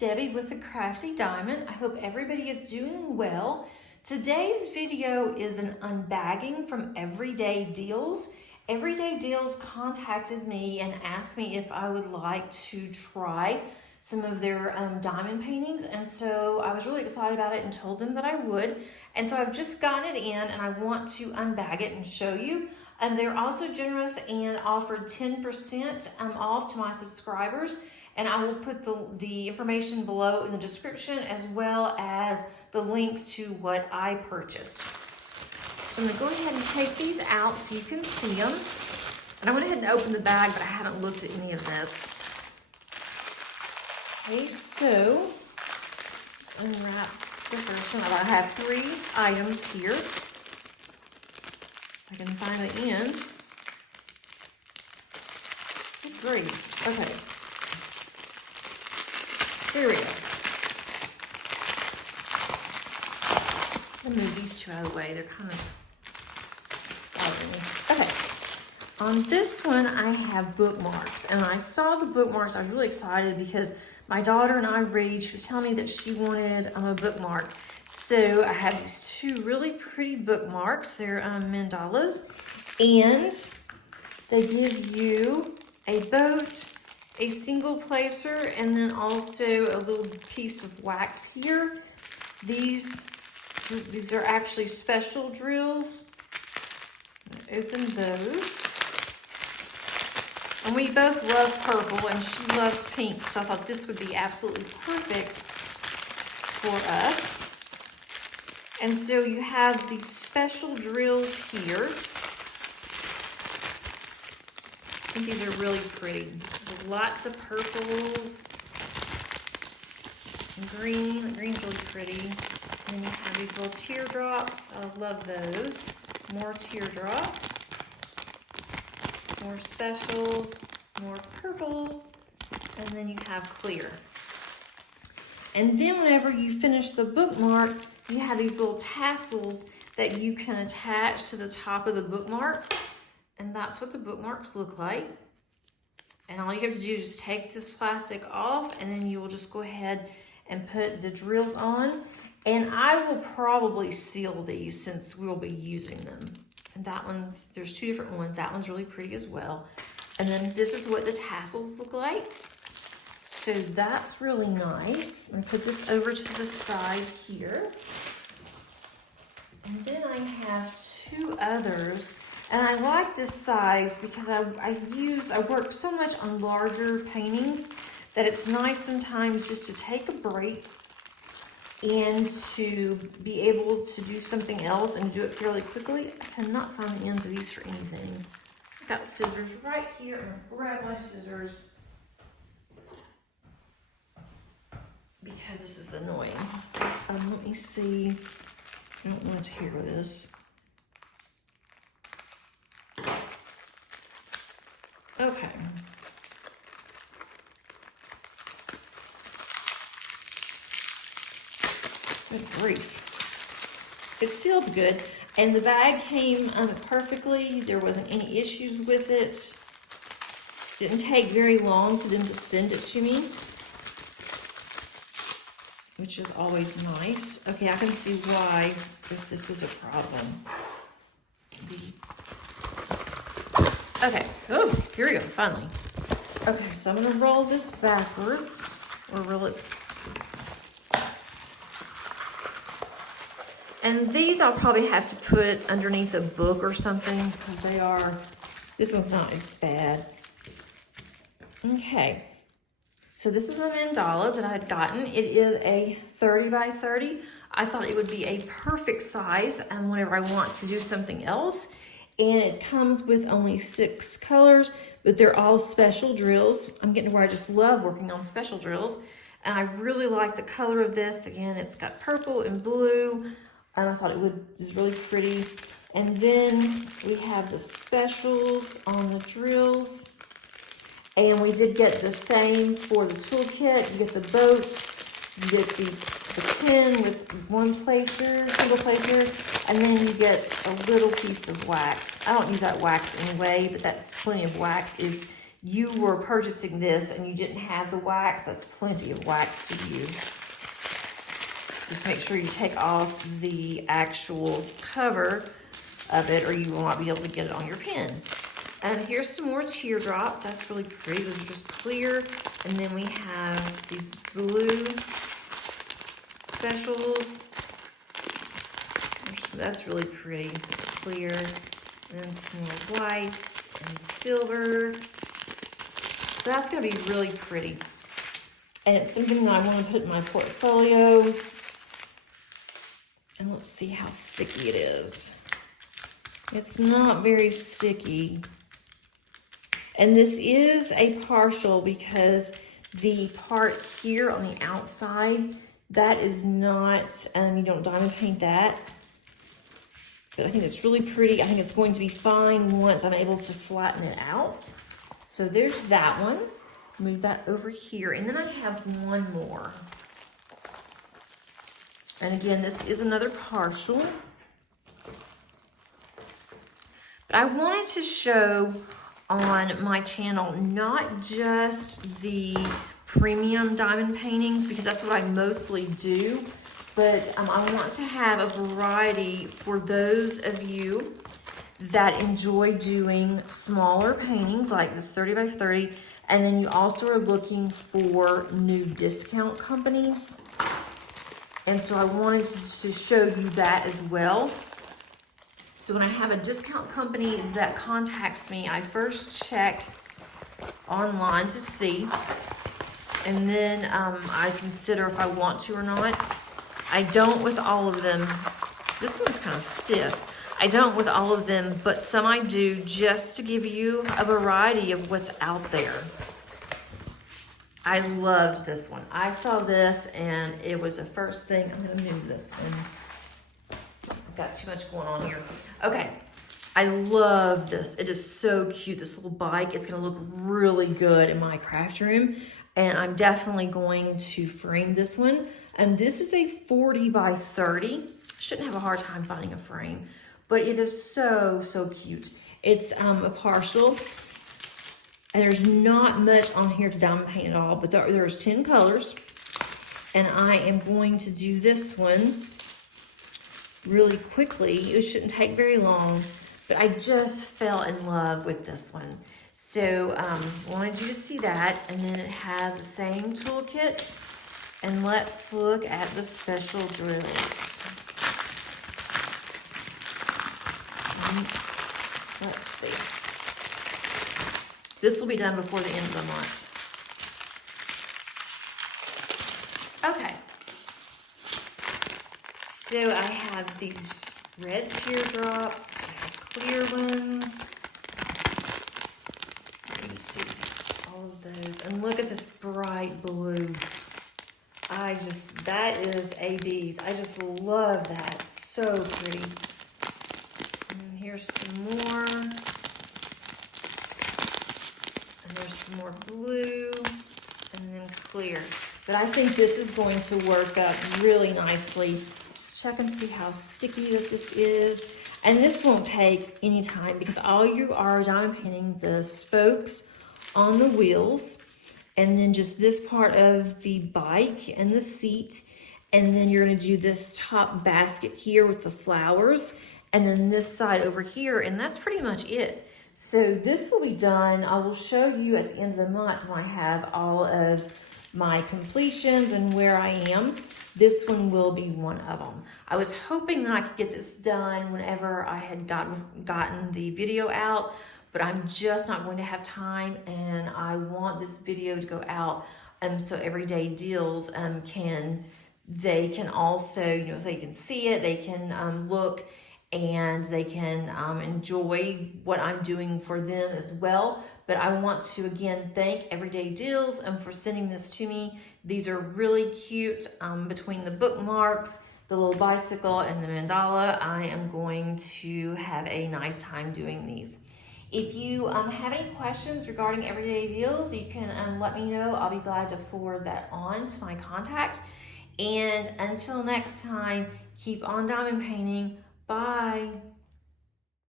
Debbie with the Crafty Diamond. I hope everybody is doing well. Today's video is an unbagging from Everyday Deals. Everyday Deals contacted me and asked me if I would like to try some of their diamond paintings, and so I was really excited about it and told them that I would. And so I've just gotten it in and I want to unbag it and show you. And they're also generous and offered 10% off to my subscribers. And I will put the information below in the description, as well as the links to what I purchased. So I'm gonna go ahead and take these out so you can see them. And I went ahead and opened the bag, but I haven't looked at any of this. Okay, so let's unwrap the first one. I have 3 items here. I can find the end. Good grief. Okay. Here we go. I'll move these 2 out of the way. They're kind of bothering me. Okay. On this one, I have bookmarks. And when I saw the bookmarks, I was really excited because my daughter and I read. She was telling me that she wanted a bookmark. So I have these 2 really pretty bookmarks. They're mandalas. And they give you a boat, a single placer, and then also a little piece of wax here. These are actually special drills. Open those. And we both love purple, and she loves pink, so I thought this would be absolutely perfect for us. And so you have these special drills here. I think these are really pretty. There's lots of purples and green. The green's really pretty. And then you have these little teardrops. I love those. More teardrops. Some more specials. More purple. And then you have clear. And then whenever you finish the bookmark, you have these little tassels that you can attach to the top of the bookmark. And that's what the bookmarks look like. And all you have to do is just take this plastic off, and then you will just go ahead and put the drills on. And I will probably seal these since we will be using them. And that one's, there's 2 different ones. That one's really pretty as well. And then this is what the tassels look like. So that's really nice. I'm gonna put this over to the side here. And then I have 2 others. And I like this size because I work so much on larger paintings that it's nice sometimes just to take a break and to be able to do something else and do it fairly quickly. I cannot find the ends of these for anything. I've got scissors right here. I'm gonna grab my scissors because this is annoying. Let me see. I don't want to tear this. Okay. Good grief. It sealed good, and the bag came perfectly. There wasn't any issues with it. Didn't take very long for them to send it to me, which is always nice. Okay, I can see why if this was a problem. Okay, oh, here we go, finally. Okay, so I'm gonna roll this backwards, or roll it. And these I'll probably have to put underneath a book or something, because they are, this one's not as bad. Okay, so this is a mandala that I had gotten. It is a 30 by 30. I thought it would be a perfect size whenever I want to do something else. And it comes with only 6 colors, but they're all special drills. I'm getting to where I just love working on special drills. And I really like the color of this. Again, it's got purple and blue. And I thought it was really pretty. And then we have the specials on the drills. And we did get the same for the toolkit. You get the boat, you get the pin with 1 placer, single placer, and then you get a little piece of wax. I don't use that wax anyway, but that's plenty of wax if you were purchasing this and you didn't have the wax, that's plenty of wax to use. Just make sure you take off the actual cover of it or you will not be able to get it on your pen. And here's some more teardrops. That's really pretty. Those are just clear. And then we have these blue specials. That's really pretty. It's clear. And then some more whites and silver. So that's going to be really pretty. And it's something that I want to put in my portfolio. And let's see how sticky it is. It's not very sticky. And this is a partial because the part here on the outside, that is not, you don't diamond paint that. But I think it's really pretty. I think it's going to be fine once I'm able to flatten it out. So there's that one. Move that over here. And then I have one more. And again, this is another partial. But I wanted to show on my channel not just the premium diamond paintings, because that's what I mostly do, but I want to have a variety for those of you that enjoy doing smaller paintings like this 30 by 30, and then you also are looking for new discount companies. And so I wanted to show you that as well. So when I have a discount company that contacts me, I first check online to see, and then I consider if I want to or not. I don't with all of them. This one's kind of stiff. I don't with all of them, but some I do just to give you a variety of what's out there. I loved this one. I saw this and it was the first thing. I'm gonna move this one. I've got too much going on here. Okay, I love this. It is so cute, this little bike. It's gonna look really good in my craft room, and I'm definitely going to frame this one. And this is a 40 by 30. Shouldn't have a hard time finding a frame, but it is so, so cute. It's a partial, and there's not much on here to diamond paint at all, but there's 10 colors, and I am going to do this one really quickly. It shouldn't take very long, but I just fell in love with this one. So wanted you to see that, and then it has the same toolkit. And let's look at the special drills. Let's see. This will be done before the end of the month. Okay. So I have these red teardrops, I have clear ones. You see all of those. And look at this bright blue. That is ABs. I just love that. It's so pretty. And here's some more. And there's some more blue. And then clear. But I think this is going to work up really nicely. Let's check and see how sticky this is. And this won't take any time because all you are diamond painting the spokes on the wheels, and then just this part of the bike and the seat. And then you're gonna do this top basket here with the flowers, and then this side over here, and that's pretty much it. So this will be done. I will show you at the end of the month when I have all of my completions and where I am. This one will be one of them. I was hoping that I could get this done whenever I had gotten the video out, but I'm just not going to have time, and I want this video to go out so Everyday Deals they can also, they can see it, they can look, and they can enjoy what I'm doing for them as well. But I want to again thank Everyday Deals for sending this to me. These are really cute. Between the bookmarks, the little bicycle, and the mandala, I am going to have a nice time doing these. If you have any questions regarding Everyday Deals, you can let me know. I'll be glad to forward that on to my contact. And until next time, keep on diamond painting. Bye.